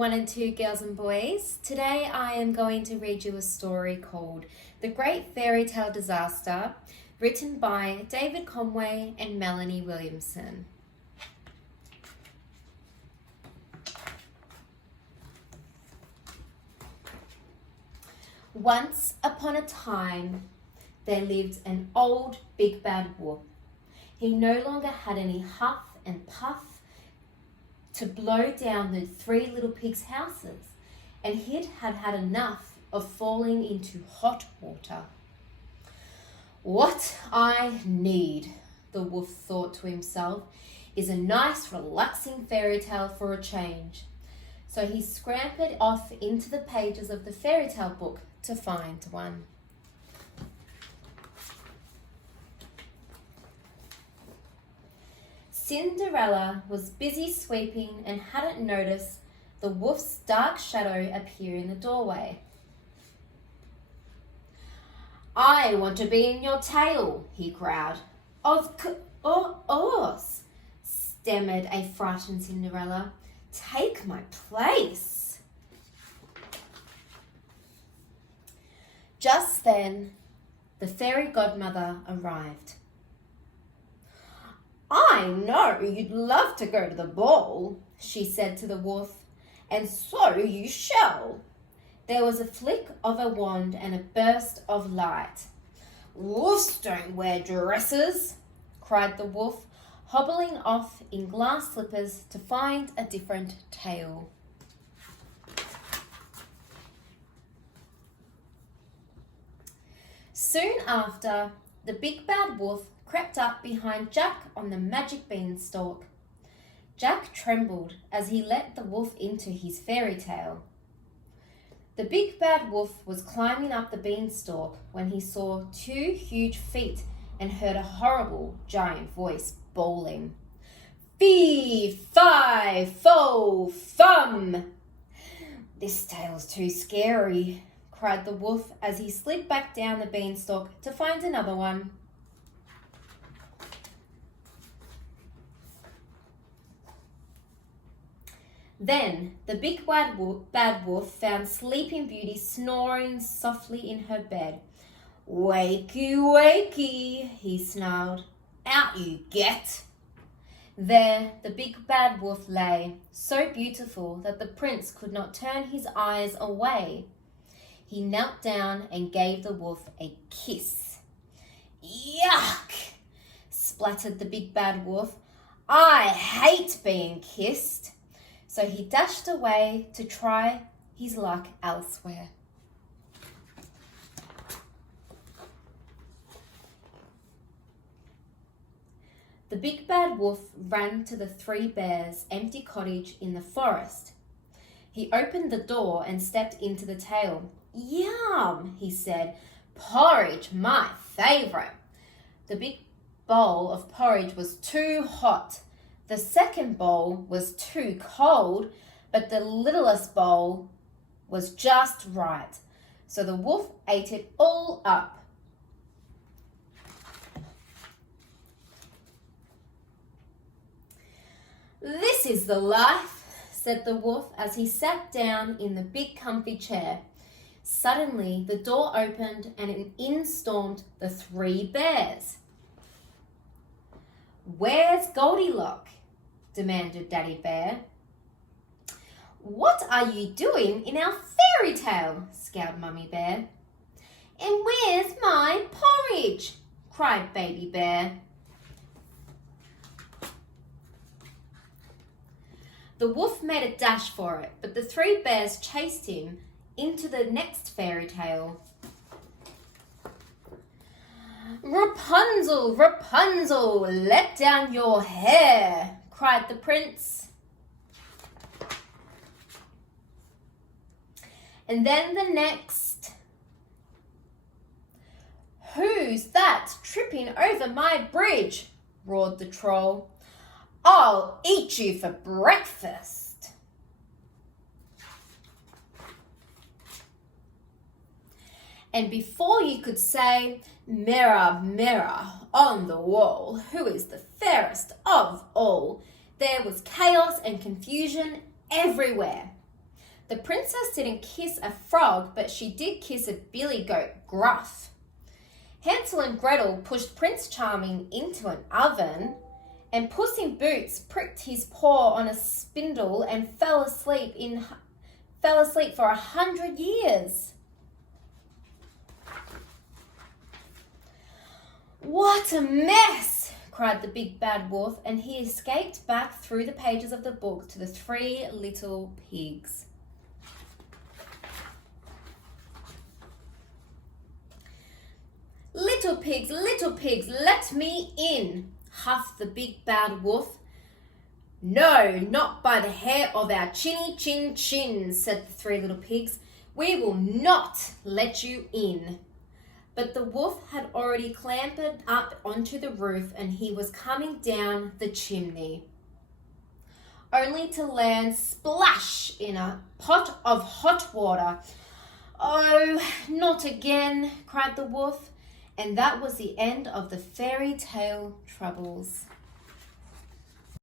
1 and 2 girls and boys. Today I am going to read you a story called The Great Fairy Tale Disaster, written by David Conway and Melanie Williamson. Once upon a time, there lived an old big bad wolf. He no longer had any huff and puff to blow down the 3 little pigs' houses, and he'd had enough of falling into hot water. What I need, the wolf thought to himself, is a nice relaxing fairy tale for a change. So he scampered off into the pages of the fairy tale book to find one. Cinderella was busy sweeping and hadn't noticed the wolf's dark shadow appear in the doorway. "I want to be in your tail," he growled. Of course," stammered a frightened Cinderella. "Take my place." Just then, the fairy godmother arrived. "I know you'd love to go to the ball," she said to the wolf, "and so you shall." There was a flick of a wand and a burst of light. "Wolves don't wear dresses," cried the wolf, hobbling off in glass slippers to find a different tail. Soon after, the big bad wolf crept up behind Jack on the magic beanstalk. Jack trembled as he let the wolf into his fairy tale. The big bad wolf was climbing up the beanstalk when he saw 2 huge feet and heard a horrible giant voice bawling. "Fee, fi, fo, fum!" "This tale's too scary," cried the wolf as he slid back down the beanstalk to find another one. Then the big bad wolf found Sleeping Beauty snoring softly in her bed. "Wakey, wakey," he snarled. "Out you get." There the big bad wolf lay, so beautiful that the prince could not turn his eyes away. He knelt down and gave the wolf a kiss. "Yuck!" splattered the big bad wolf. "I hate being kissed." So he dashed away to try his luck elsewhere. The big bad wolf ran to the 3 bears' empty cottage in the forest. He opened the door and stepped into the tail. "Yum," he said. "Porridge, my favourite." The big bowl of porridge was too hot. The second bowl was too cold, but the littlest bowl was just right. So the wolf ate it all up. "This is the life," said the wolf as he sat down in the big comfy chair. Suddenly, the door opened and in stormed the 3 bears. "Where's Goldilocks?" demanded Daddy Bear. "What are you doing in our fairy tale?" scowled Mummy Bear. "And where's my porridge?" cried Baby Bear. The wolf made a dash for it, but the 3 bears chased him into the next fairy tale. "Rapunzel, Rapunzel, let down your hair," cried the prince. And then the next. "Who's that tripping over my bridge?" roared the troll. "I'll eat you for breakfast." And before you could say, "Mirror, mirror on the wall, who is the fairest of all?" there was chaos and confusion everywhere. The princess didn't kiss a frog, but she did kiss a billy goat, Gruff. Hansel and Gretel pushed Prince Charming into an oven, and Puss in Boots pricked his paw on a spindle and fell asleep for 100 years. What a mess! Cried the big bad wolf, and he escaped back through the pages of the book to the 3 little pigs. Little pigs, let me in, huffed the big bad wolf. No, not by the hair of our chinny chin chin, said the 3 little pigs. We will not let you in. But the wolf had already clambered up onto the roof, and he was coming down the chimney, only to land splash in a pot of hot water. Oh, not again, cried the wolf. And that was the end of the fairy tale troubles.